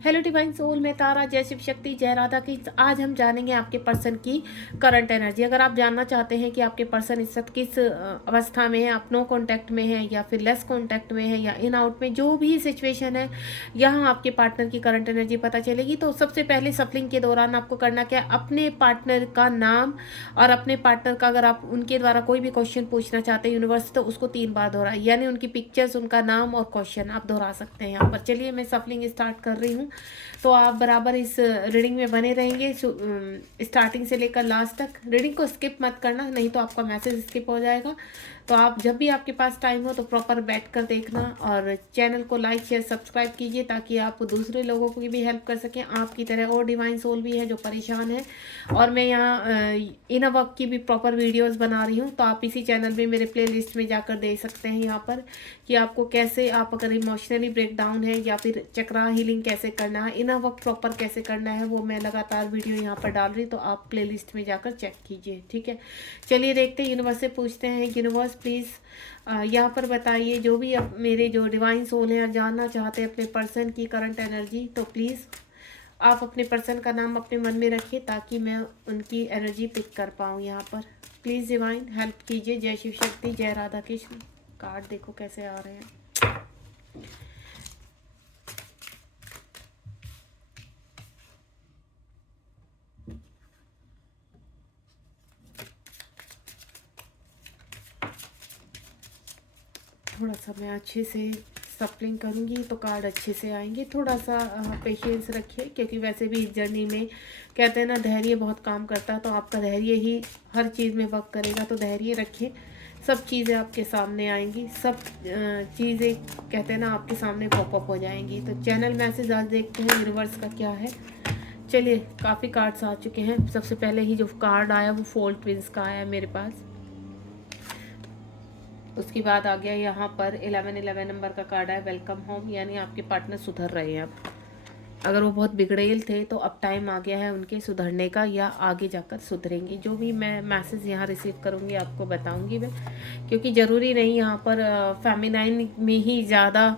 Hello divine soul, मैं तारा, जय शिव शक्ति, जय राधा की। आज हम जानेंगे आपके पर्सन की करंट एनर्जी। अगर आप जानना चाहते हैं कि आपके पर्सन इस वक्त किस अवस्था में है, आप नो कॉन्टैक्ट में है या फिर लेस कॉन्टैक्ट में है या इन आउट में, जो भी सिचुएशन है, यहाँ आपके पार्टनर की करंट एनर्जी पता चलेगी। तो सबसे पहले सफलिंग के दौरान आपको करना क्या है, अपने पार्टनर का नाम और अपने पार्टनर का, अगर आप उनके द्वारा कोई भी क्वेश्चन पूछना चाहते हैं यूनिवर्स, तो उसको 3 बार दोहराए, यानी उनकी पिक्चर्स, उनका नाम और क्वेश्चन आप दोहरा सकते हैं यहाँ पर। चलिए मैं सफलिंग स्टार्ट कर रही हूँ, तो आप बराबर इस रीडिंग में बने रहेंगे स्टार्टिंग से लेकर लास्ट तक। रीडिंग को स्किप मत करना, नहीं तो आपका मैसेज स्किप हो जाएगा। तो आप जब भी आपके पास टाइम हो तो प्रॉपर बैठ कर देखना, और चैनल को लाइक शेयर सब्सक्राइब कीजिए ताकि आप दूसरे लोगों की भी हेल्प कर सकें। आपकी तरह और डिवाइन सोल भी है जो परेशान है, और मैं यहाँ इन वर्क की भी प्रॉपर वीडियोस बना रही हूँ। तो आप इसी चैनल में मेरे प्ले लिस्ट में जाकर देख सकते हैं यहाँ पर कि आपको कैसे, आप अगर इमोशनली ब्रेक डाउन है या फिर चक्रा हीलिंग कैसे करना है, इनर वर्क प्रॉपर कैसे करना है, वो मैं लगातार वीडियो यहाँ पर डाल रही, तो आप प्ले लिस्ट में जाकर चेक कीजिए। ठीक है, चलिए देखते हैं। यूनिवर्स से पूछते हैं, यूनिवर्स प्लीज़ यहाँ पर बताइए, जो भी अब मेरे जो डिवाइन सोल हैं जानना चाहते हैं अपने पर्सन की करंट एनर्जी, तो प्लीज़ आप अपने पर्सन का नाम अपने मन में रखिए ताकि मैं उनकी एनर्जी पिक कर पाऊँ यहाँ पर। प्लीज़ डिवाइन हेल्प कीजिए। जय शिव शक्ति, जय राधा कृष्ण। कार्ड देखो कैसे आ रहे हैं। थोड़ा सा मैं अच्छे से सफलिंग करूँगी तो कार्ड अच्छे से आएंगे। थोड़ा सा पेशेंस रखिए, क्योंकि वैसे भी इस जर्नी में कहते हैं ना, धैर्य बहुत काम करता है। तो आपका धैर्य ही हर चीज़ में वर्क करेगा, तो धैर्य रखिए। सब चीज़ें आपके सामने आएंगी, सब चीज़ें कहते हैं ना आपके सामने पॉपअप हो जाएंगी। तो चैनल मैसेज आज देखते हैं यूनिवर्स का क्या है। चलिए, काफ़ी कार्ड्स आ चुके हैं। सबसे पहले ही जो कार्ड आया वो फोल ट्विंस का आया मेरे पास। उसके बाद आ गया यहाँ पर 11 नंबर का कार्ड है, वेलकम होम, यानी आपके पार्टनर सुधर रहे हैं अब। अगर वो बहुत बिगड़ेल थे तो अब टाइम आ गया है उनके सुधरने का, या आगे जाकर सुधरेंगे। जो भी मैं मैसेज यहाँ रिसीव करूँगी आपको बताऊँगी मैं, क्योंकि ज़रूरी नहीं यहाँ पर फेमिनाइन में ही ज़्यादा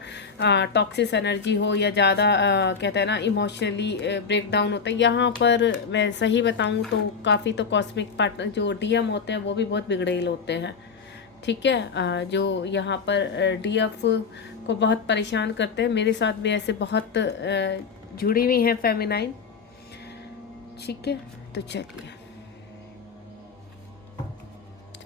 टॉक्सिस एनर्जी हो या ज़्यादा कहते हैं ना इमोशनली ब्रेक डाउन होता है। यहाँ पर मैं सही बताऊँ तो काफ़ी तो कॉस्मिक पार्टनर जो डीएम होते हैं वो भी बहुत बिगड़ेल होते हैं। ठीक है, जो यहाँ पर डीएफ को बहुत परेशान करते हैं। मेरे साथ भी ऐसे बहुत जुड़ी हुई हैं फेमिनाइन। ठीक है, तो चलिए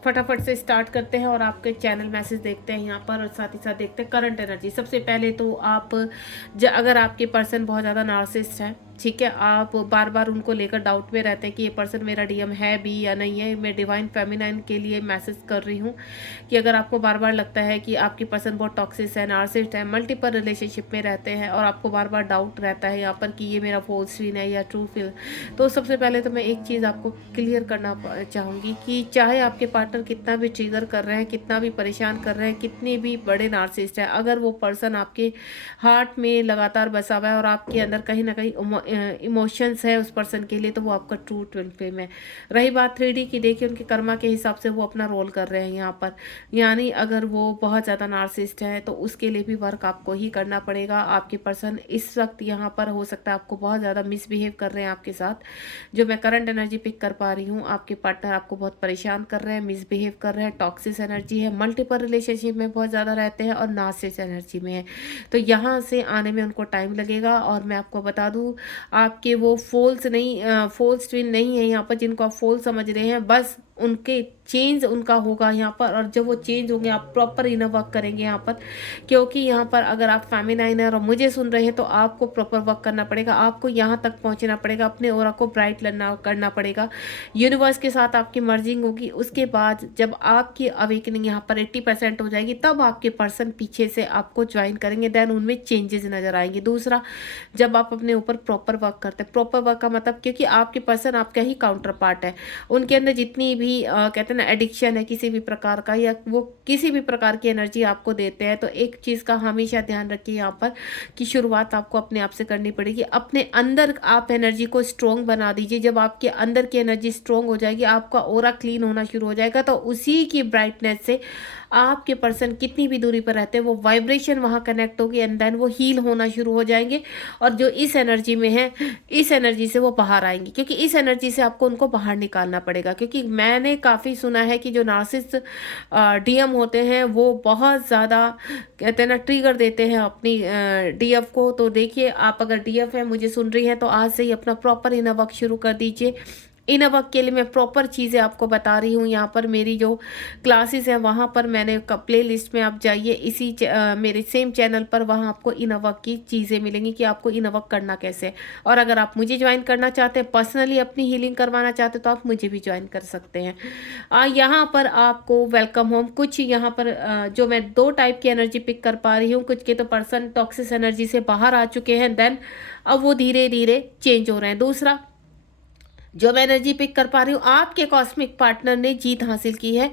फटाफट से स्टार्ट करते हैं और आपके चैनल मैसेज देखते हैं यहाँ पर, और साथ ही साथ देखते हैं करंट एनर्जी। सबसे पहले तो आप अगर आपके पर्सन बहुत ज़्यादा नार्सिसिस्ट है, ठीक है, आप बार बार उनको लेकर डाउट में रहते हैं कि ये पर्सन मेरा डीएम है भी या नहीं है। मैं डिवाइन फेमिनाइन के लिए मैसेज कर रही हूँ कि अगर आपको बार बार लगता है कि आपकी पर्सन बहुत टॉक्सिस है, नार्सिसिस्ट है, मल्टीपल रिलेशनशिप में रहते हैं, और आपको बार बार डाउट रहता है यहाँ पर कि ये मेरा फॉल्स फील है या ट्रू फील, तो सबसे पहले तो मैं एक चीज़ आपको क्लियर करना चाहूँगी कि चाहे आपके पार्टनर कितना भी ट्रिगर कर रहे हैं, कितना भी परेशान कर रहे हैं, कितने भी बड़े नार्सिसिस्ट है, अगर वो पर्सन आपके हार्ट में लगातार बसा हुआ है और आपके अंदर कहीं ना कहीं इमोशंस है उस पर्सन के लिए, तो वो आपका ट्रू ट्विन फ्लेम है। रही बात 3D की, देखिए उनके कर्मा के हिसाब से वो अपना रोल कर रहे हैं यहाँ पर, यानी अगर वो बहुत ज़्यादा नार्सिसिस्ट है तो उसके लिए भी वर्क आपको ही करना पड़ेगा। आपके पर्सन इस वक्त यहाँ पर हो सकता है आपको बहुत ज़्यादा मिसबिहेव कर रहे हैं आपके साथ। जो मैं करंट एनर्जी पिक कर पा रही हूँ, आपके पार्टनर आपको बहुत परेशान कर रहे हैं, मिसबिहेव कर रहे हैं, टॉक्सिस एनर्जी है, मल्टीपल रिलेशनशिप में बहुत ज़्यादा रहते हैं और नार्सिसिस्ट एनर्जी में है। तो यहाँ से आने में उनको टाइम लगेगा। और मैं आपको बता दूँ, आपके वो फोल्स नहीं, फोल्स ट्विन नहीं है यहाँ पर जिनको आप फोल समझ रहे हैं, बस उनके चेंज उनका होगा यहाँ पर। और जब वो चेंज होंगे आप प्रॉपर इनर वर्क करेंगे यहाँ पर, क्योंकि यहाँ पर अगर आप फेमिनाइन है और मुझे सुन रहे हैं तो आपको प्रॉपर वर्क करना पड़ेगा, आपको यहाँ तक पहुँचना पड़ेगा, अपने ओरा को ब्राइट करना पड़ेगा, यूनिवर्स के साथ आपकी मर्जिंग होगी। उसके बाद जब आपकी अवेकनिंग यहाँ पर 80% हो जाएगी, तब आपके पर्सन पीछे से आपको ज्वाइन करेंगे, देन उनमें चेंजेस नजर आएंगे। दूसरा, जब आप अपने ऊपर प्रॉपर वर्क करते हैं, प्रॉपर वर्क का मतलब, क्योंकि आपके पर्सन आपका ही काउंटर पार्ट है, उनके अंदर जितनी भी भी कहते हैं ना एडिक्शन है किसी भी प्रकार का, या वो किसी भी प्रकार की एनर्जी आपको देते हैं, तो एक चीज़ का हमेशा ध्यान रखिए यहाँ पर कि शुरुआत आपको अपने आप से करनी पड़ेगी। अपने अंदर आप एनर्जी को स्ट्रॉन्ग बना दीजिए। जब आपके अंदर की एनर्जी स्ट्रॉन्ग हो जाएगी, आपका ऑरा क्लीन होना शुरू हो जाएगा, तो उसी की ब्राइटनेस से आपके पर्सन कितनी भी दूरी पर रहते हैं वो वाइब्रेशन वहाँ कनेक्ट होगी एंड देन वो हील होना शुरू हो जाएंगे। और जो इस एनर्जी में है, इस एनर्जी से वो बाहर आएंगी, क्योंकि इस एनर्जी से आपको उनको बाहर निकालना पड़ेगा। क्योंकि मैंने काफ़ी सुना है कि जो नार्सिसिस्ट डीएम होते हैं वो बहुत ज़्यादा कहते हैं ना ट्रिगर देते हैं अपनी डीएफ को। तो देखिए, आप अगर डीएफ है, मुझे सुन रही हैं, तो आज से ही अपना प्रॉपर इनर वर्क शुरू कर दीजिए। इनर वर्क के लिए मैं प्रॉपर चीज़ें आपको बता रही हूँ। यहाँ पर मेरी जो क्लासेस हैं वहाँ पर मैंने प्ले लिस्ट में आप जाइए, इसी मेरे सेम चैनल पर, वहाँ आपको इनर वर्क की चीज़ें मिलेंगी कि आपको इनर वर्क करना कैसे है। और अगर आप मुझे ज्वाइन करना चाहते हैं, पर्सनली अपनी हीलिंग करवाना चाहते हैं, तो आप मुझे भी ज्वाइन कर सकते हैं। यहाँ पर आपको वेलकम होम, कुछ यहाँ पर जो मैं 2 टाइप की एनर्जी पिक कर पा रही हूँ। कुछ के तो पर्सन टॉक्सिस एनर्जी से बाहर आ चुके हैं, देन अब वो धीरे धीरे चेंज हो रहे हैं। दूसरा जो मैं एनर्जी पिक कर पा रही हूँ, आपके कॉस्मिक पार्टनर ने जीत हासिल की है,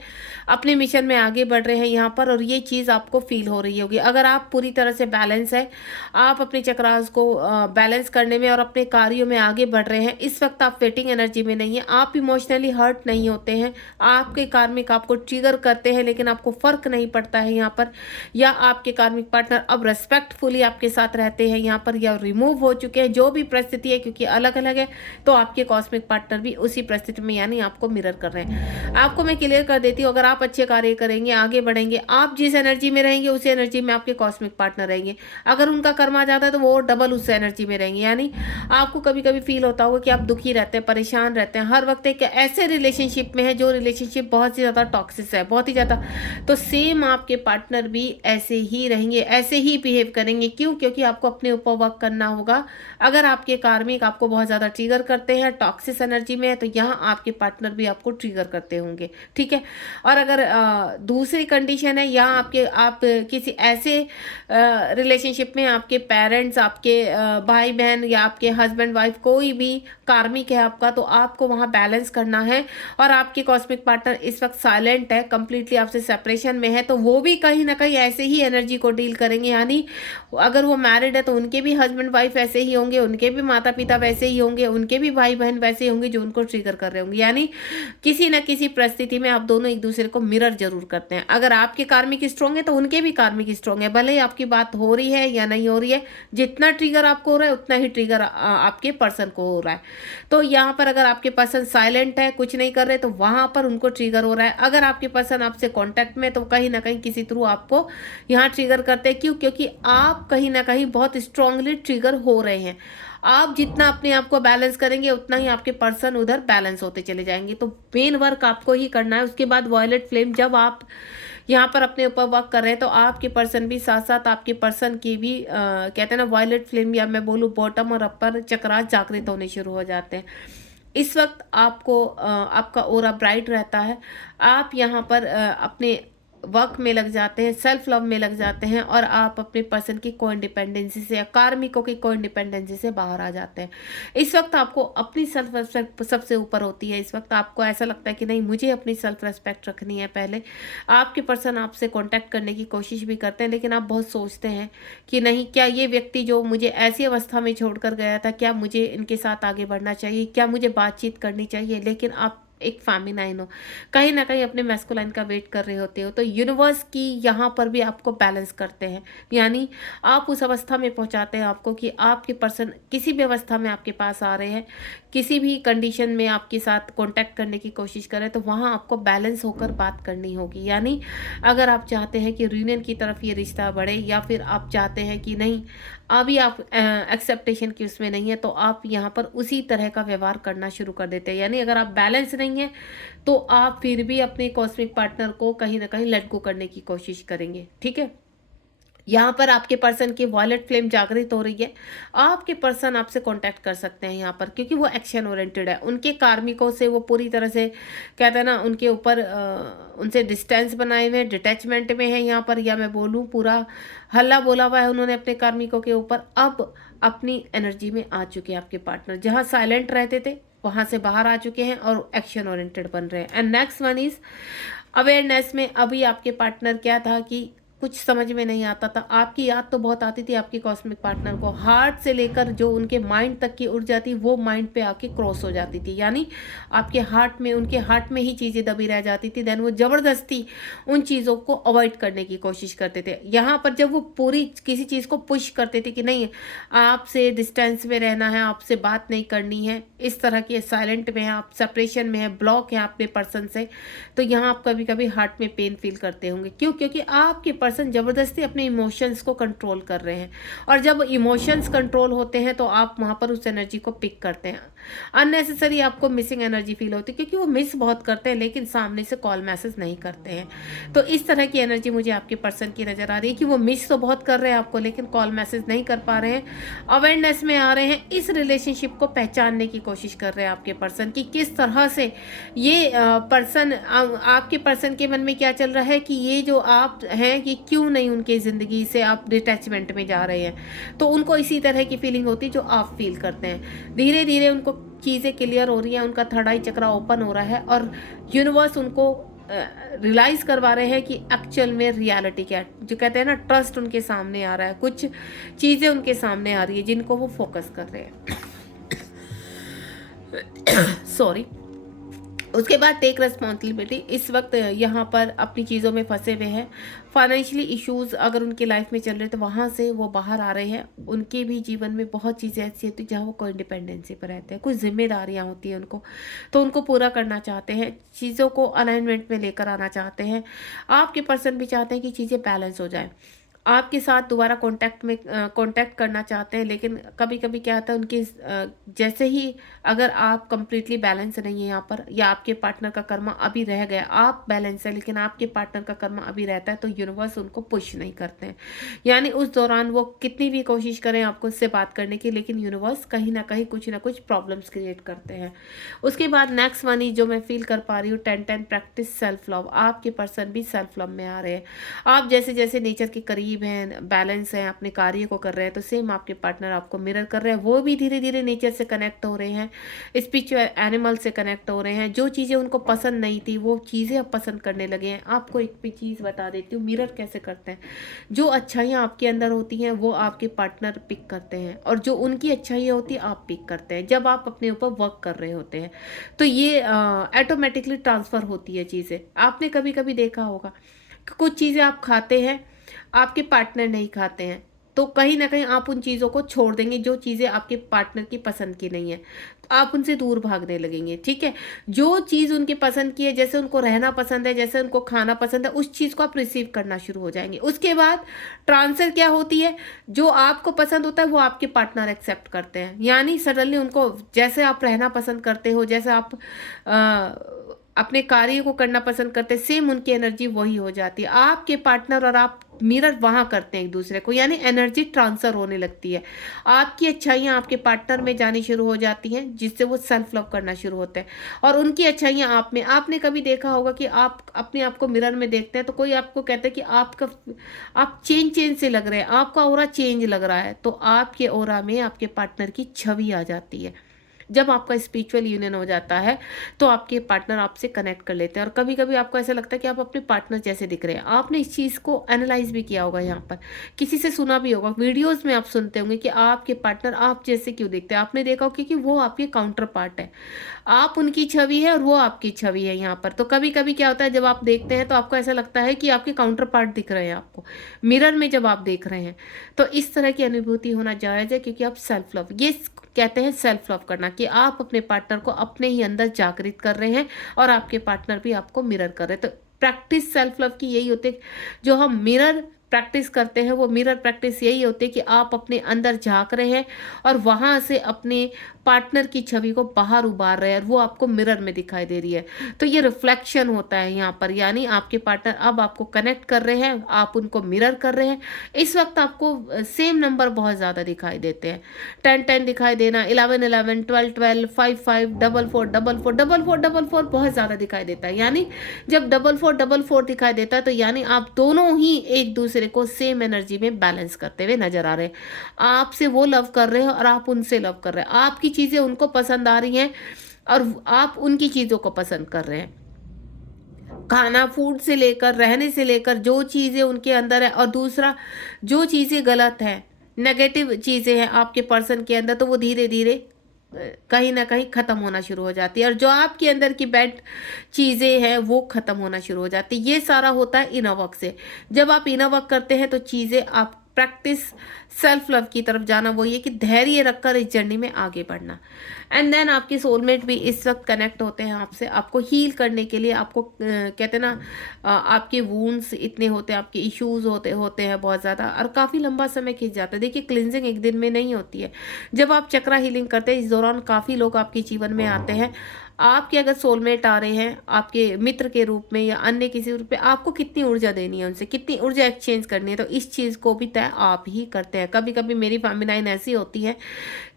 अपने मिशन में आगे बढ़ रहे हैं यहाँ पर, और ये चीज़ आपको फील हो रही होगी। अगर आप पूरी तरह से बैलेंस है, आप अपने चक्रास को बैलेंस करने में और अपने कार्यों में आगे बढ़ रहे हैं, इस वक्त आप वेटिंग एनर्जी में नहीं है, आप इमोशनली हर्ट नहीं होते हैं, आपके कार्मिक आपको ट्रिगर करते हैं लेकिन आपको फर्क नहीं पड़ता है यहाँ पर, या आपके कार्मिक पार्टनर अब रेस्पेक्टफुली आपके साथ रहते हैं यहाँ पर, या रिमूव हो चुके हैं, जो भी परिस्थिति है, क्योंकि अलग अलग है, तो आपके कॉस्मिक पार्टनर भी उसी परिस्थिति में यानी आपको मिरर कर रहे हैं। आपको मैं क्लियर कर देती हूँ, अगर आप अच्छे कार्य करेंगे, आगे बढ़ेंगे, आप जिस एनर्जी में रहेंगे उसी एनर्जी में आपके कॉस्मिक पार्टनर रहेंगे। अगर उनका कर्म आ जाता है तो वो डबल उस एनर्जी में रहेंगे। यानी आपको कभी कभी फील होता होगा कि आप दुखी रहते हैं, परेशान रहते हैं, हर वक्त एक ऐसे रिलेशनशिप में है जो रिलेशनशिप बहुत ही ज़्यादा टॉक्सिक है, बहुत ही ज़्यादा, तो सेम आपके पार्टनर भी ऐसे ही रहेंगे, ऐसे ही बिहेव करेंगे। क्यों? क्योंकि आपको अपने ऊपर वर्क करना होगा। अगर आपके कार्मिक आपको बहुत ज़्यादा ट्रिगर करते हैं, टॉक्सिक एनर्जी में है, तो यहाँ आपके पार्टनर भी आपको ट्रिगर करते होंगे, ठीक है। और अगर दूसरी कंडीशन है, यहाँ आप किसी ऐसे रिलेशनशिप में आपके पेरेंट्स, आपके भाई बहन या आपके हस्बैंड वाइफ कोई भी कार्मिक है आपका, तो आपको वहाँ बैलेंस करना है। और आपके कॉस्मिक पार्टनर इस वक्त साइलेंट है, कंप्लीटली आपसे सेपरेशन में है, तो वो भी कहीं ना कहीं ऐसे ही एनर्जी को डील करेंगे। यानी अगर वो मैरिड है तो उनके भी हस्बैंड वाइफ ऐसे ही होंगे, उनके भी माता पिता वैसे ही होंगे, उनके भी भाई बहन वैसे ही होंगे जो उनको ट्रिगर कर रहे होंगे। यानी किसी न किसी परिस्थिति में आप दोनों एक दूसरे को मिरर जरूर करते हैं। अगर आपके कार्मिक स्ट्रॉन्ग है तो उनके भी कार्मिक स्ट्रॉन्ग है, भले ही आपकी बात हो रही है या नहीं हो रही है, जितना ट्रिगर आपको हो रहा है उतना ही ट्रिगर आपके पर्सन को हो रहा है। तो यहाँ पर अगर आपके पर्सन साइलेंट है, कुछ नहीं कर रहे, तो वहां पर उनको ट्रिगर हो रहा है। अगर आपके पर्सन आपसे कॉन्टैक्ट में, तो कहीं ना कहीं किसी थ्रू आपको यहाँ ट्रिगर करते हैं। क्यों? क्योंकि आप कहीं ना कहीं बहुत स्ट्रांगली ट्रिगर हो रहे हैं। आप जितना अपने आप को बैलेंस करेंगे उतना ही आपके पर्सन उधर बैलेंस होते चले जाएंगे। तो मेन वर्क आपको ही करना है। उसके बाद वॉयलेट फ्लेम, जब आप यहाँ पर अपने ऊपर वर्क कर रहे हैं तो आपके पर्सन भी साथ साथ आपके पर्सन की भी कहते हैं ना वॉयलेट फ्लेम, या मैं बोलूँ बॉटम और अपर चक्रास जागृत होने शुरू हो जाते हैं। इस वक्त आपको आपका ऑरा ब्राइट रहता है। आप यहाँ पर अपने वर्क में लग जाते हैं, सेल्फ लव में लग जाते हैं, और आप अपने पर्सन की को इंडिपेंडेंसी से या कार्मिकों की को इंडिपेंडेंसी से बाहर आ जाते हैं। इस वक्त आपको अपनी सेल्फ रेस्पेक्ट सबसे ऊपर होती है। इस वक्त आपको ऐसा लगता है कि नहीं, मुझे अपनी सेल्फ रेस्पेक्ट रखनी है पहले। आपके पर्सन आपसे कॉन्टैक्ट करने की कोशिश भी करते हैं, लेकिन आप बहुत सोचते हैं कि नहीं, क्या ये व्यक्ति जो मुझे ऐसी अवस्था में छोड़कर गया था, क्या मुझे इनके साथ आगे बढ़ना चाहिए, क्या मुझे बातचीत करनी चाहिए। लेकिन आप एक फेमिनाइन हो, कहीं ना कहीं अपने मैस्कुलाइन का वेट कर रहे होते हो। तो यूनिवर्स की यहाँ पर भी आपको बैलेंस करते हैं, यानी आप उस अवस्था में पहुँचाते हैं आपको कि आपके पर्सन किसी भी अवस्था में आपके पास आ रहे हैं, किसी भी कंडीशन में आपके साथ कांटेक्ट करने की कोशिश करें, तो वहाँ आपको बैलेंस होकर बात करनी होगी। यानी अगर आप चाहते हैं कि यूनियन की तरफ ये रिश्ता बढ़े, या फिर आप चाहते हैं कि नहीं अभी आप एक्सेप्टेशन की उसमें नहीं है, तो आप यहाँ पर उसी तरह का व्यवहार करना शुरू कर देते हैं। यानी अगर आप बैलेंस नहीं है तो आप फिर भी अपने कॉस्मिक पार्टनर को कहीं ना कहीं लेट गो करने की कोशिश करेंगे, ठीक है। यहाँ पर आपके पर्सन की वॉलेट फ्लेम जागृत हो रही है। आपके पर्सन आपसे कांटेक्ट कर सकते हैं यहाँ पर, क्योंकि वो एक्शन ओरिएंटेड है। उनके कार्मिकों से वो पूरी तरह से कहते हैं ना, उनके ऊपर उनसे डिस्टेंस बनाए हुए, डिटैचमेंट में है यहाँ पर, या मैं बोलूँ पूरा हल्ला बोला हुआ है उन्होंने अपने कार्मिकों के ऊपर। अब अपनी एनर्जी में आ चुके हैं आपके पार्टनर। जहाँ साइलेंट रहते थे वहाँ से बाहर आ चुके हैं और एक्शन ओरिएंटेड बन रहे हैं। And next one is awareness में। अभी आपके पार्टनर क्या था कि कुछ समझ में नहीं आता था, आपकी याद तो बहुत आती थी आपके कॉस्मिक पार्टनर को, हार्ट से लेकर जो उनके माइंड तक की उड़ जाती वो माइंड पे आके क्रॉस हो जाती थी, यानी आपके हार्ट में, उनके हार्ट में ही चीज़ें दबी रह जाती थी। देन वो ज़बरदस्ती उन चीज़ों को अवॉइड करने की कोशिश करते थे। यहाँ पर जब वो पूरी किसी चीज़ को पुश करते थे कि नहीं आपसे डिस्टेंस में रहना है, आपसे बात नहीं करनी है, इस तरह के साइलेंट में है, आप सेपरेशन में है, ब्लॉक है अपने पर्सन से, तो यहाँ आप कभी कभी हार्ट में पेन फील करते होंगे। क्यों? क्योंकि आपके पर्सन जबरदस्ती अपने इमोशंस को कंट्रोल कर रहे हैं, और जब इमोशंस कंट्रोल होते हैं तो आप वहां पर उस एनर्जी को पिक करते हैं। अननेसेसरी आपको मिसिंग एनर्जी फील होती है, क्योंकि वो मिस बहुत करते हैं लेकिन सामने से कॉल मैसेज नहीं करते हैं। तो इस तरह की एनर्जी मुझे आपके पर्सन की नजर आ रही है कि वो मिस तो बहुत कर रहे हैं आपको लेकिन कॉल मैसेज नहीं कर पा रहे हैं, अवेयरनेस में आ रहे हैं, इस रिलेशनशिप को पहचानने की कोशिश कर रहे हैं आपके पर्सन की किस तरह से ये पर्सन, आपके पर्सन के मन में क्या चल रहा है कि ये जो आप हैं कि क्यों नहीं उनके ज़िंदगी से आप डिटैचमेंट में जा रहे हैं। तो उनको इसी तरह की फीलिंग होती है जो आप फील करते हैं। धीरे धीरे उनको चीज़ें क्लियर हो रही हैं, उनका थर्ड आई चक्रा ओपन हो रहा है और यूनिवर्स उनको रियलाइज करवा रहे हैं कि एक्चुअल में रियलिटी क्या है। जो कहते हैं ना, ट्रस्ट उनके सामने आ रहा है, कुछ चीज़ें उनके सामने आ रही है जिनको वो फोकस कर रहे हैं। सॉरी। उसके बाद टेक रेस्पॉन्सिबिलिटी। इस वक्त यहाँ पर अपनी चीज़ों में फंसे हुए हैं, फाइनेंशियली इश्यूज अगर उनकी लाइफ में चल रहे तो वहाँ से वो बाहर आ रहे हैं। उनके भी जीवन में बहुत चीज़ें ऐसी होती हैं जहाँ वो कोई इंडिपेंडेंसी पर रहते हैं, कुछ जिम्मेदारियाँ होती हैं उनको, तो उनको पूरा करना चाहते हैं, चीज़ों को अलाइनमेंट में लेकर आना चाहते हैं। आपके पर्सन भी चाहते हैं कि चीज़ें बैलेंस हो जाए, आपके साथ दोबारा कांटेक्ट करना चाहते हैं, लेकिन कभी कभी क्या होता है उनके जैसे ही अगर आप कंप्लीटली बैलेंस नहीं है यहाँ पर, या आपके पार्टनर का कर्मा अभी रह गया, आप बैलेंस है लेकिन आपके पार्टनर का कर्मा अभी रहता है, तो यूनिवर्स उनको पुश नहीं करते हैं। यानी उस दौरान वो कितनी भी कोशिश करें आपको उससे बात करने की, लेकिन यूनिवर्स कहीं ना कहीं कुछ ना कुछ प्रॉब्लम्स क्रिएट करते हैं। उसके बाद नेक्स्ट वन जो मैं फील कर पा रही हूँ 10-10 प्रैक्टिस सेल्फ लव। आपके पर्सन भी सेल्फ लव में आ रहे हैं। आप जैसे जैसे नेचर के करीब हैं, बैलेंस हैं, अपने कार्य को कर रहे हैं, तो सेम आपके पार्टनर आपको मिरर कर रहे हैं। वो भी धीरे धीरे नेचर से कनेक्ट हो रहे हैं, स्पिरिचुअल एनिमल से कनेक्ट हो रहे हैं। जो चीज़ें उनको पसंद नहीं थी वो चीज़ें अब पसंद करने लगे हैं। आपको एक भी चीज़ बता देती हूँ, मिरर कैसे करते हैं। जो अच्छाइयाँ आपके अंदर होती हैं वो आपके पार्टनर पिक करते हैं, और जो उनकी अच्छाइयाँ होती है आप पिक करते हैं जब आप अपने ऊपर वर्क कर रहे होते हैं। तो ये ऑटोमेटिकली ट्रांसफ़र होती है चीज़ें। आपने कभी कभी देखा होगा कि कुछ चीज़ें आप खाते हैं, आपके पार्टनर नहीं खाते हैं, तो कहीं ना कहीं आप उन चीज़ों को छोड़ देंगे जो चीज़ें आपके पार्टनर की पसंद की नहीं है, तो आप उनसे दूर भागने लगेंगे। ठीक है, जो चीज़ उनकी पसंद की है, जैसे उनको रहना पसंद है, जैसे उनको खाना पसंद है, उस चीज़ को आप रिसीव करना शुरू हो जाएंगे। उसके बाद ट्रांसफर क्या होती है, जो आपको पसंद होता है वो आपके पार्टनर एक्सेप्ट करते हैं। यानी सडनली उनको, जैसे आप रहना पसंद करते हो, जैसे आप अपने कार्य को करना पसंद करते, सेम उनकी एनर्जी वही हो जाती है। आपके पार्टनर और आप मिरर वहाँ करते हैं एक दूसरे को, यानी एनर्जी ट्रांसफर होने लगती है। आपकी अच्छाइयाँ आपके पार्टनर में जानी शुरू हो जाती हैं, जिससे वो सेल्फ लव करना शुरू होते हैं, और उनकी अच्छाइयाँ आप में। आपने कभी देखा होगा कि आप अपने आप को मिरर में देखते हैं तो कोई आपको कहता है कि आप चेंज से लग रहे हैं, आपका ऑरा चेंज लग रहा है, तो आपके ऑरा में आपके पार्टनर की छवि आ जाती है। जब आपका स्पिरिचुअल यूनियन हो जाता है तो आपके पार्टनर आपसे कनेक्ट कर लेते हैं, और कभी कभी आपको ऐसा लगता है कि आप अपने पार्टनर जैसे दिख रहे हैं। आपने इस चीज़ को एनालाइज भी किया होगा, यहाँ पर किसी से सुना भी होगा, वीडियोस में आप सुनते होंगे कि आपके पार्टनर आप जैसे क्यों दिखते हैं। आपने देखा होगा कि वो आपके काउंटर पार्ट है, आप उनकी छवि है और वो आपकी छवि है यहाँ पर। तो कभी कभी क्या होता है, जब आप देखते हैं तो आपको ऐसा लगता है कि आपके काउंटर पार्ट दिख रहे हैं आपको मिरर में जब आप देख रहे हैं। तो इस तरह की अनुभूति होना जायज़ है, क्योंकि आप सेल्फ लव, ये कहते हैं सेल्फ लव करना, कि आप अपने पार्टनर को अपने ही अंदर जागृत कर रहे हैं और आपके पार्टनर भी आपको मिरर कर रहे हैं। तो प्रैक्टिस सेल्फ लव की यही होती है, जो हम मिरर प्रैक्टिस करते हैं वो मिरर प्रैक्टिस यही होती है कि आप अपने अंदर झांक रहे हैं और वहाँ से अपने पार्टनर की छवि को बाहर उबार रहे हैं, और वो आपको मिरर में दिखाई दे रही है। तो ये रिफ्लेक्शन होता है यहाँ पर, यानी आपके पार्टनर अब आपको कनेक्ट कर रहे हैं, आप उनको मिरर कर रहे हैं। इस वक्त आपको सेम नंबर बहुत ज़्यादा दिखाई देते हैं, 10-10 दिखाई देना, 11-11, 12-12, 5-5, 4-4, 4-4 बहुत ज़्यादा दिखाई देता है। यानी जब 4-4 दिखाई देता है तो यानी आप दोनों ही एक दूसरे दूसरे को सेम एनर्जी में बैलेंस करते हुए नजर आ रहे हैं। आपसे वो लव कर रहे हो और आप उनसे लव कर रहे हैं, आपकी चीज़ें उनको पसंद आ रही हैं और आप उनकी चीज़ों को पसंद कर रहे हैं। खाना, फूड से लेकर, रहने से लेकर जो चीज़ें उनके अंदर है, और दूसरा जो चीज़ें गलत हैं, नेगेटिव चीज़ें हैं आपके पर्सन के अंदर, तो वो धीरे धीरे कहीं ना कहीं ख़त्म होना शुरू हो जाती है, और जो आपके अंदर की बैड चीज़ें हैं वो ख़त्म होना शुरू हो जाती है। ये सारा होता है इनर वर्क से। जब आप इनर वर्क करते हैं तो चीज़ें आप प्रैक्टिस सेल्फ लव की तरफ जाना, वो ये कि धैर्य रखकर इस जर्नी में आगे बढ़ना। एंड देन आपके सोलमेट भी इस वक्त कनेक्ट होते हैं आपसे, आपको हील करने के लिए। आपको कहते हैं ना, आपके वूंड्स इतने होते हैं, आपके इश्यूज होते होते हैं बहुत ज़्यादा, और काफ़ी लंबा समय खींच जाता है। देखिए, क्लिनजिंग एक दिन में नहीं होती है। जब आप चक्रा हीलिंग करते हैं, इस दौरान काफ़ी लोग आपके जीवन में आते हैं। आपके अगर सोलमेट आ रहे हैं आपके मित्र के रूप में या अन्य किसी रूप में, आपको कितनी ऊर्जा देनी है, उनसे कितनी ऊर्जा एक्सचेंज करनी है, तो इस चीज़ को भी तय आप ही करते हैं। कभी कभी मेरी फेमिनाइन ऐसी होती है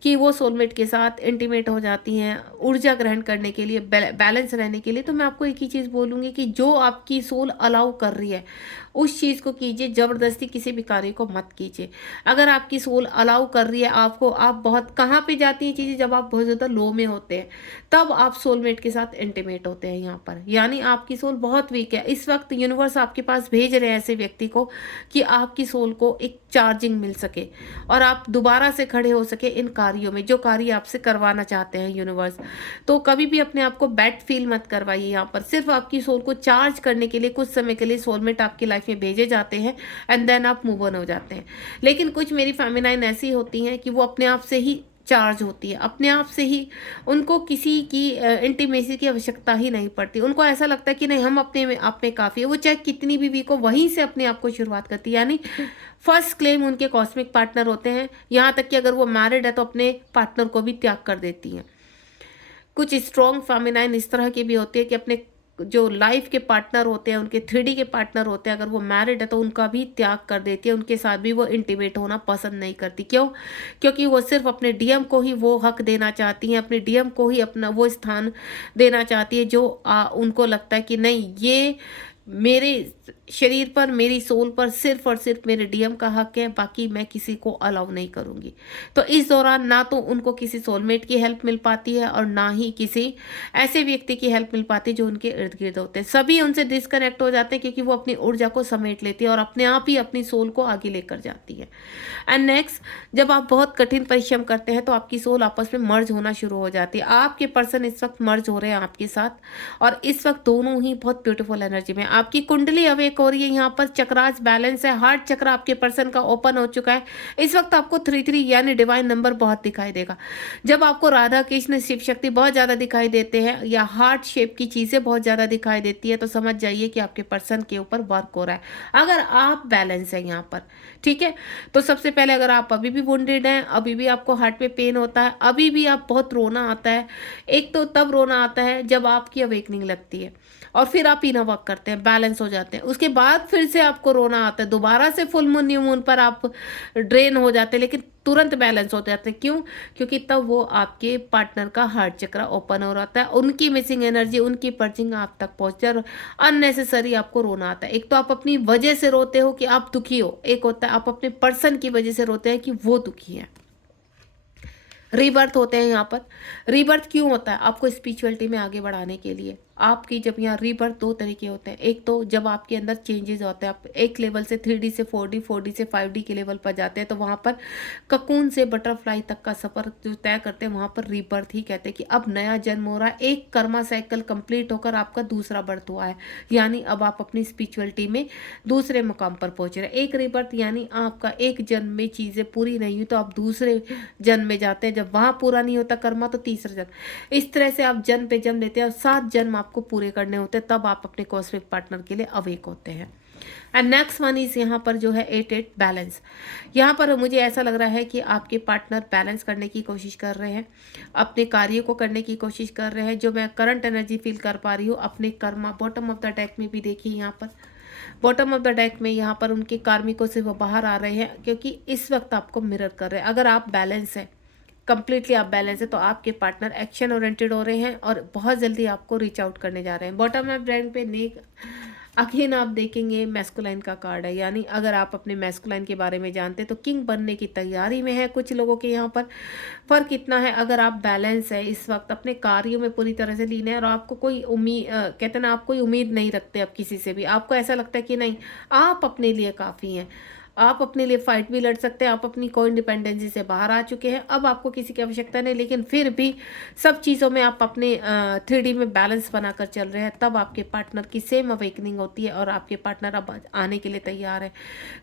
कि वो सोलमेट के साथ इंटीमेट हो जाती हैं ऊर्जा ग्रहण करने के लिए, बैलेंस रहने के लिए। तो मैं आपको एक ही चीज़ बोलूँगी कि जो आपकी सोल अलाउ कर रही है उस चीज़ को कीजिए, ज़बरदस्ती किसी भी कार्य को मत कीजिए। अगर आपकी सोल अलाउ कर रही है आपको, आप बहुत कहाँ पे जाती हैं चीज़ें, जब आप बहुत ज़्यादा लो में होते हैं तब आप सोलमेट के साथ इंटीमेट होते हैं यहाँ पर, यानी आपकी सोल बहुत वीक है। इस वक्त यूनिवर्स आपके पास भेज रहे हैं ऐसे व्यक्ति को कि आपकी सोल को एक चार्जिंग मिल सके और आप दोबारा से खड़े हो सके इन कार्यों में, जो कार्य आपसे करवाना चाहते हैं यूनिवर्स। तो कभी भी अपने आप को बैड फील मत करवाइए। यहाँ पर सिर्फ आपकी सोल को चार्ज करने के लिए कुछ समय के लिए सोलमेट आपकी लाइफ में भेजे जाते हैं, एंड देन आप मूव ऑन हो जाते हैं। लेकिन कुछ मेरी फेमिनाइन ऐसी होती हैं कि वो अपने आप से ही चार्ज होती है, अपने आप से ही, उनको किसी की इंटीमेसी की आवश्यकता ही नहीं पड़ती। उनको ऐसा लगता है कि नहीं, हम अपने में आप में काफ़ी है। वो चाहे कितनी भी वीक हो, वहीं से अपने आप को शुरुआत करती है। यानी फर्स्ट क्लेम उनके कॉस्मिक पार्टनर होते हैं। यहाँ तक कि अगर वो मैरिड है तो अपने पार्टनर को भी त्याग कर देती हैं। कुछ स्ट्रॉन्ग फेमिनाइन इस तरह की भी होती है कि अपने जो लाइफ के पार्टनर होते हैं, उनके 3D के पार्टनर होते हैं, अगर वो मैरिड है तो उनका भी त्याग कर देती है, उनके साथ भी वो इंटीमेट होना पसंद नहीं करती। क्यों? क्योंकि वो सिर्फ अपने डीएम को ही वो हक देना चाहती हैं, अपने डीएम को ही अपना वो स्थान देना चाहती है जो उनको लगता है कि नहीं, ये मेरे शरीर पर, मेरी सोल पर सिर्फ और सिर्फ मेरे डीएम का हक है, बाकी मैं किसी को अलाउ नहीं करूंगी। तो इस दौरान ना तो उनको किसी सोलमेट की हेल्प मिल पाती है और ना ही किसी ऐसे व्यक्ति की हेल्प मिल पाती है जो उनके इर्द गिर्द होते हैं। सभी उनसे डिस्कनेक्ट हो जाते हैं क्योंकि वो अपनी ऊर्जा को समेट लेती है और अपने आप ही अपनी सोल को आगे लेकर जाती है। एंड नेक्स्ट, जब आप बहुत कठिन परिश्रम करते हैं तो आपकी सोल आपस में मर्ज होना शुरू हो जाती है। आपके पर्सन इस वक्त मर्ज हो रहे हैं आपके साथ, और इस वक्त दोनों ही बहुत ब्यूटीफुल एनर्जी में। आपकी कुंडली अवेक हो रही है, यहाँ पर चक्रास बैलेंस है, हार्ट चक्र आपके पर्सन का ओपन हो चुका है। इस वक्त आपको 33 यानी डिवाइन नंबर बहुत दिखाई देगा। जब आपको राधा कृष्ण शिव शक्ति बहुत ज़्यादा दिखाई देते हैं या हार्ट शेप की चीज़ें बहुत ज़्यादा दिखाई देती है, तो समझ जाइए कि आपके पर्सन के ऊपर वर्क हो रहा है। अगर आप बैलेंस है यहाँ पर, ठीक है, तो सबसे पहले अगर आप अभी भी वुंडेड हैं, अभी भी आपको हार्ट में पेन होता है, अभी भी आप बहुत रोना आता है, एक तो तब रोना आता है जब आपकी अवेकनिंग लगती है और फिर आप इनर वर्क करते हैं, बैलेंस हो जाते हैं, उसके बाद फिर से आपको रोना आता है, दोबारा से फुल मून न्यू मून पर आप ड्रेन हो जाते हैं, लेकिन तुरंत बैलेंस हो जाते हैं। क्यों? क्योंकि तब वो आपके पार्टनर का हार्ट चक्र ओपन हो रहा है, उनकी मिसिंग एनर्जी, उनकी पर्चिंग आप तक पहुंचती है और अननेसेसरी आपको रोना आता है। एक तो आप अपनी वजह से रोते हो कि आप दुखी हो, एक होता है आप अपने पर्सन की वजह से रोते हैं कि वो दुखी है। रीबर्थ होते हैं यहाँ पर। रीबर्थ क्यों होता है? आपको स्पिरिचुअलिटी में आगे बढ़ाने के लिए। आपकी जब यहाँ रीबर्थ दो तरीके होते हैं, एक तो जब आपके अंदर चेंजेस होते हैं, आप एक लेवल से 3D से 4D, 4D से 5D के लेवल पर जाते हैं, तो वहाँ पर ककून से बटरफ्लाई तक का सफ़र जो तय करते हैं वहाँ पर रीबर्थ ही कहते हैं कि अब नया जन्म हो रहा है, एक कर्मा साइकिल कंप्लीट होकर आपका दूसरा बर्थ हुआ है, यानी अब आप अपनी स्पिरिचुअलिटी में दूसरे मुकाम पर पहुँच रहे हैं। एक रीबर्थ यानी आपका एक जन्म में चीज़ें पूरी नहीं हुई तो आप दूसरे जन्म में जाते हैं, जब वहाँ पूरा नहीं होता कर्मा तो तीसरा जन्म। इस तरह से आप जन्म पे जन्म लेते हैं और 7 जन्म आपको पूरे करने होते हैं, तब आप अपने कॉस्मिक पार्टनर के लिए अवेक होते हैं। एंड नेक्स्ट वन इज यहाँ पर जो है 8-8 बैलेंस। यहाँ पर मुझे ऐसा लग रहा है कि आपके पार्टनर बैलेंस करने की कोशिश कर रहे हैं, अपने कार्य को करने की कोशिश कर रहे हैं। जो मैं करंट एनर्जी फील कर पा रही हूँ अपने Karma, bottom of the deck में भी देखिए, यहाँ पर बॉटम ऑफ द डेक में यहाँ पर उनके कार्मिकों से वो बाहर आ रहे हैं क्योंकि इस वक्त आपको मिरर कर रहे हैं। अगर आप बैलेंस है, कंप्लीटली आप बैलेंस है, तो आपके पार्टनर एक्शन ओरिएंटेड हो रहे हैं और बहुत जल्दी आपको रीच आउट करने जा रहे हैं। बॉटम ऑफ डेक पे नेक अगेन आप देखेंगे मैस्कुलाइन का कार्ड है, यानी अगर आप अपने मैस्कुलाइन के बारे में जानते हैं तो किंग बनने की तैयारी में है कुछ लोगों के यहाँ पर। फ़र्क इतना है, अगर आप बैलेंस है इस वक्त, अपने कार्यों में पूरी तरह से लीन है और आपको कोई उम्मीद कहते हैं ना, आप कोई उम्मीद नहीं रखते अब किसी से भी, आपको ऐसा लगता है कि नहीं आप अपने लिए काफ़ी हैं, आप अपने लिए फाइट भी लड़ सकते हैं, आप अपनी को इंडिपेंडेंसी से बाहर आ चुके हैं, अब आपको किसी की आवश्यकता नहीं, लेकिन फिर भी सब चीज़ों में आप अपने 3D में बैलेंस बनाकर चल रहे हैं, तब आपके पार्टनर की सेम अवेकनिंग होती है और आपके पार्टनर अब आने के लिए तैयार है।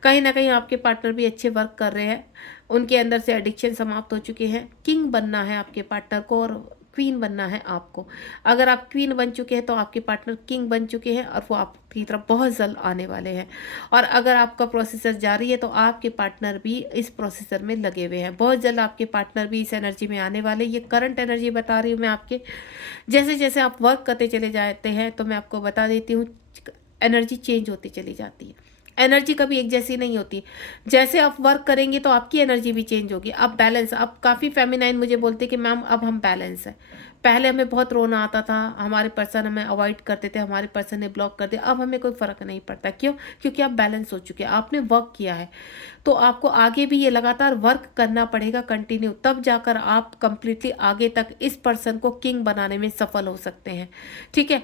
कहीं ना कहीं आपके पार्टनर भी अच्छे वर्क कर रहे हैं, उनके अंदर से एडिक्शन समाप्त हो चुके हैं। किंग बनना है आपके पार्टनर को और क्वीन बनना है आपको। अगर आप क्वीन बन चुके हैं तो आपके पार्टनर किंग बन चुके हैं और वो आपकी तरफ बहुत जल्द आने वाले हैं। और अगर आपका प्रोसेसर जारी है तो आपके पार्टनर भी इस प्रोसेसर में लगे हुए हैं, बहुत जल्द आपके पार्टनर भी इस एनर्जी में आने वाले। ये करंट एनर्जी बता रही हूँ मैं आपके। जैसे जैसे आप वर्क करते चले जाते हैं तो मैं आपको बता देती हूँ, एनर्जी चेंज होती चली जाती है। एनर्जी कभी एक जैसी नहीं होती। जैसे आप वर्क करेंगे तो आपकी एनर्जी भी चेंज होगी। आप बैलेंस, आप काफ़ी फेमिनाइन मुझे बोलते कि मैम अब हम बैलेंस है। पहले हमें बहुत रोना आता था, हमारे पर्सन हमें अवॉइड करते थे, हमारे पर्सन ने ब्लॉक कर दिया, अब हमें कोई फ़र्क नहीं पड़ता। क्यों? क्योंकि आप बैलेंस हो चुके हैं, आपने वर्क किया है। तो आपको आगे भी ये लगातार वर्क करना पड़ेगा कंटिन्यू, तब जाकर आप कंप्लीटली आगे तक इस पर्सन को किंग बनाने में सफल हो सकते हैं। ठीक है,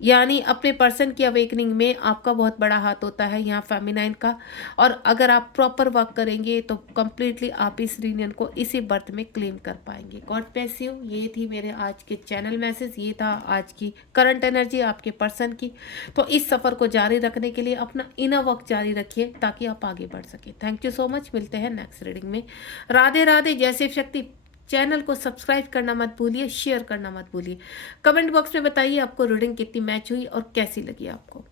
यानी अपने पर्सन की अवेकनिंग में आपका बहुत बड़ा हाथ होता है यहाँ फेमिनाइन का। और अगर आप प्रॉपर वर्क करेंगे तो कंप्लीटली आप इस रीनियन को इसी बर्थ में क्लेम कर पाएंगे। God bless you. ये थी मेरे आज के चैनल मैसेज, ये था आज की करंट एनर्जी आपके पर्सन की। तो इस सफ़र को जारी रखने के लिए अपना इनर वर्क जारी रखिए ताकि आप आगे बढ़ सके। Thank you so much. मिलते हैं नेक्स्ट रीडिंग में। राधे राधे, जय शिव शक्ति। चैनल को सब्सक्राइब करना मत भूलिए, शेयर करना मत भूलिए। कमेंट बॉक्स में बताइए आपको रीडिंग कितनी मैच हुई और कैसी लगी आपको।